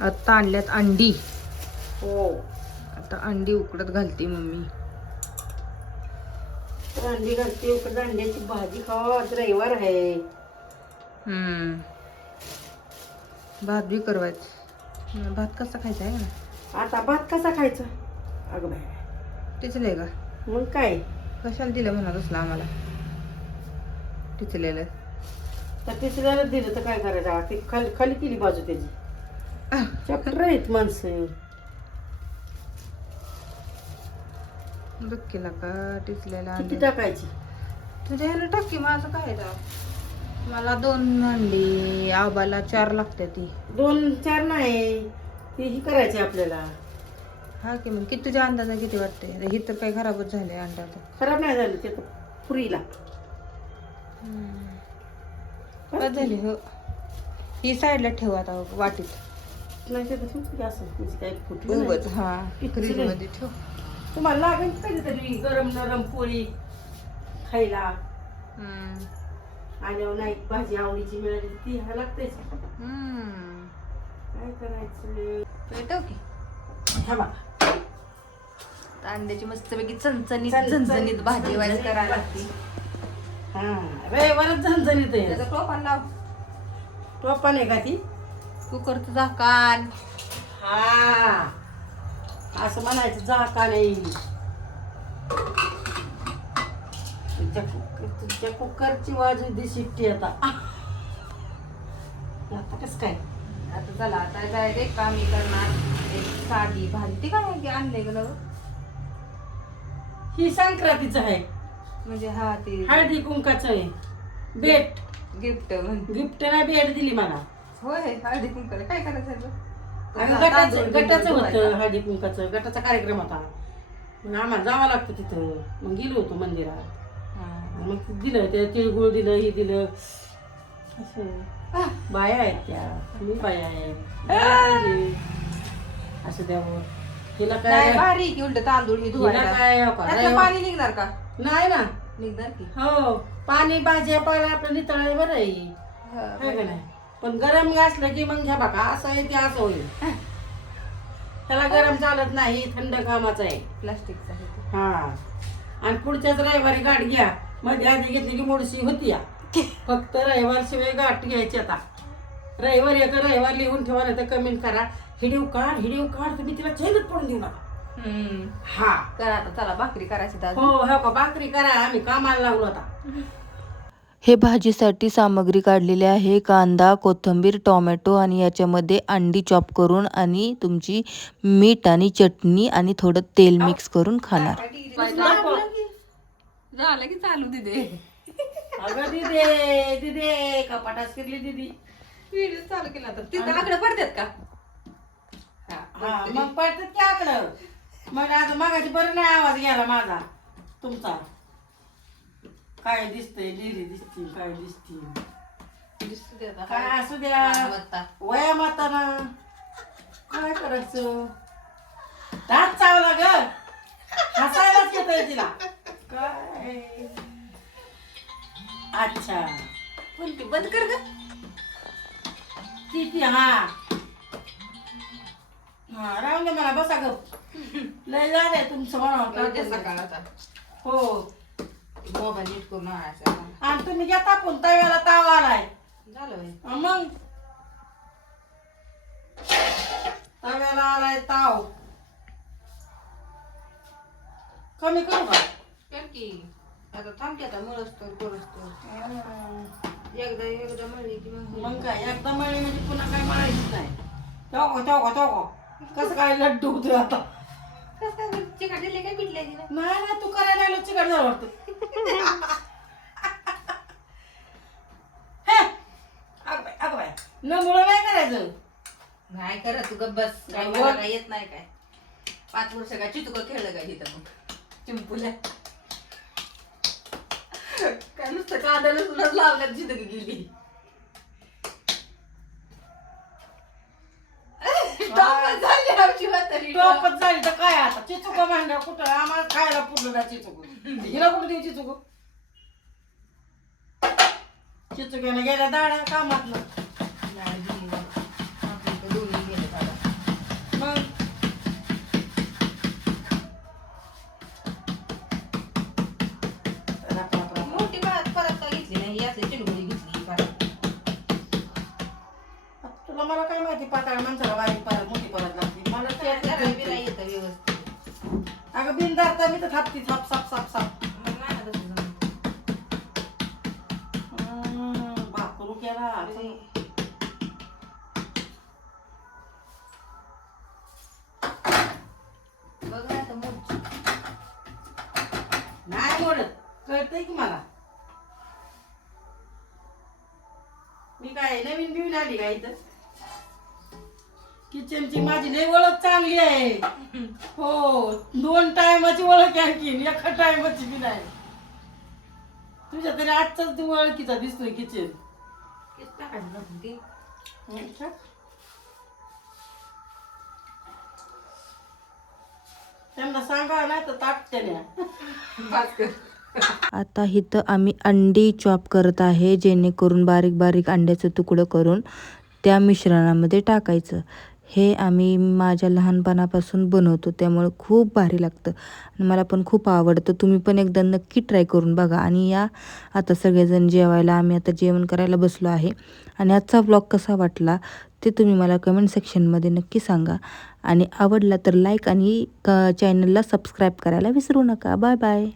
आता आणल्यात अंडी. हो. आता अंडी उकडत घालते मम्मी. तर अंडी घालते उकडे अंड्याची भाजी खावा आज रविवार आहे. हम्म. भात बी करवायचं. भात कसा खायचा आहे? का आता भात कसा खायचा? अगं बाय टिचलंय का? मग काय? कशाला दिलं म्हणा तसलं आम्हाला? टिचलेलं. तर तिसऱ्याला दिलं तर काय करायचं? खाली खाली केली बाजू त्याची. आहेत माणसं. बघ केला का टिचलेला किती टाकायची? तुझ्या ह्याला टाकी माझं काय राव? मला दोन अंडी आबाला चार लागते ती. दोन चार नाही. ती ही करायची आपल्याला. हा की मग किती तुझ्या अंदाजा किती वाटते ही तर काही खराबच झाले अंडा तर खराब नाही झालं ते पुरीला. बस झाली हो. ही साईडला ठेव आता वाटीत. उगच. हा फ्रीज. मध्ये ठेव. तुम्हाला लागेल कधीतरी गरम नरम पोळी खायला. हम्म. आणि नाही भाजी आवडीची मिळाली ती ह्या लागतेच. काय करायचं? ते ठेव की. ह्या बघा. अंड्याची मस्तपैकी चणचणीत चणचणीत, झणझणीत भाजी झणझणीत करायला. लागते. हा रविवारच झणझणीत आहे. त्याचा टोपण लाव. टोपा नाही का ती? कुकरचं झाकान हा. असं म्हणायचं का नाही तुझ्या कुकर तुझ्या कुकरची बाजू दे शिट्टी आता. आता कस काय? आता चला आता डायरेक्ट आम्ही करणार. एक साधी भाजी ती काय आणले गेलं ही संक्रांतीचं आहे. म्हणजे हा ती हळदी कुंकाचं आहे. बेट गिफ्ट गिफ्ट नाही बेट दिली मला. होय हळदी कुंकवाला काय करायचं? गटाचं गटाचं. होतं हळदी कुंकाचं. गटाचा कार्यक्रम होता. मग आम्हाला जावं लागतं तिथं. मग गेलो होतो मंदिरात. हा. मग दिलं ते तिळगुळ दिलं हे दिलं. असं. बाया आहेत त्या. मी बाया आहे. असं द्यावं. नाही काय भारी की उलट तांदूळ हे धुवायला. काय हो? त्यातलं नाही पाणी निघणार का? हो. नाही ना. निघणार की. हो. पाणी भाज्या पाला आपलं नितळ बरं आहे. है का नाही? पण गरम असलं की मग घ्या बघा असं आहे ते असं होईल. त्याला गरम चालत नाही थंड कामाचं आहे. प्लास्टिकचा आहे ते. हा. आणि पुढच्याच रविवारी गाठ घ्या. मध्ये आधी घेतली की मोडशी होती या. फक्त रविवार शिवाय गाठ घ्यायची आता. रविवार एक रविवार लिहून ठेवा नाही तर कमेंट करा. हिडीव काढ हिडीव काढ तुम्ही तिला चैनच पडून देऊ नका. हम्म. हा. करा आता चला भाकरी करायची तर हो हो का भाकरी करा. आम्ही कामाला लागलो आता. हे भाजीसाठी सामग्री काढलेली आहे. कांदा कोथिंबीर टोमॅटो आणि याच्यामध्ये अंडी चॉप करून आणि तुमची मीठ आणि चटणी आणि थोडं तेल मिक्स करून खाणार. झालं की चालू दिदे. अगं दिदे दिदे कपाटात शिरली दिदी. व्हिडिओ चालू केला तर तिथं आकडे पडतात का? हा मग पडतात की आकडं. मग आता मागाची बरं नाही आवाज गेला माझा तुमचा. काय दिसतंय? लिहिरी दिसती काय दिसती दिसू दे आता. काय असू द्या. मालमत्ता. वया माताना. काय करायचं? दात चावला ग. हसायलाच येतंय तिला. काय? अच्छा. कोणती बंद कर ग. ती ती हा. हा राहून दे मला बसा ग. लय झालंय तुमचं म्हणावं. सकाळ आता. हो. मोबाईल नीट करून आणायचा आणि तुम्ही घ्या तापून तव्याला ताव आलाय. झालं होय. मग? तव्याला आलाय ताव. कमी करू का? कर की. आता थांबते आता मळस तर करस तर एकदा एकदा मळली की मग मग काय? एकदा मळली म्हणजे पुन्हा काय मळायचीच नाही. तेव्हा तेव्हा तेव्हा कसं काय लड्डू होतोय आता? कसं काय? बरं? चिकट दिले काय पिटले नाही ना तू करायला आलो चिकट झालं वाटतं हे, अगं बाई, अगं बाई. न मुळं नाही करायचं. नाही करत तू गप्प बस. काय. मला काय येत नाही काय. पाच वर्ष काय चितुक खेळलं काय तिथं मग? चिंपुल्या काय नुसतं कांदा लसूणच लावल्यात चितुक गेली. टॉपच झाली आमची म्हातारी. टोपच झाली तर काय आता? चिचुक मांडा कुठं? आम्हाला खायला पुरलं ना चिचुक हिला कुठं देऊ चिचुक चिचुक्याने गेल्या दाड्या कामात घातली चिलगुरी घेतली तुला मला काय माहिती पाताळ माणसाला वारी परत मोठी परत लागते मला त्यात व्यवस्थित. अगं बिनदार तर मी तर थापती थाप साप साप साप मग नाही ना. केला असं. बघ नाही मोडत. कळतंय की मला? मी काय नवीन बिवीन आली का इथं? किचनची माझी लय ओळख चांगली आहे. हो दोन टायमाची ओळख आणखीन एका टायमाची बी नाही. तुझ्या तरी आजचाच तू ओळखीचा दिसतोय किचन? त्यांना सांगा नाही तर कर. आता इथं आम्ही अंडी चॉप करत आहे जेणेकरून बारीक बारीक अंड्याचं तुकडं करून त्या मिश्रणामध्ये टाकायचं. हे आम्ही माझ्या लहानपणापासून बनवतो त्यामुळे खूप भारी लागतं आणि मला पण खूप आवडतं. तुम्ही पण एकदा नक्की ट्राय करून बघा आणि या. आता सगळेजण जेवायला आम्ही आता जेवण करायला बसलो आहे. आणि आजचा ब्लॉग कसा वाटला ते तुम्ही मला कमेंट सेक्शनमध्ये नक्की सांगा. आणि आवडला तर लाईक आणि चॅनलला सबस्क्राईब करायला विसरू नका. Bye bye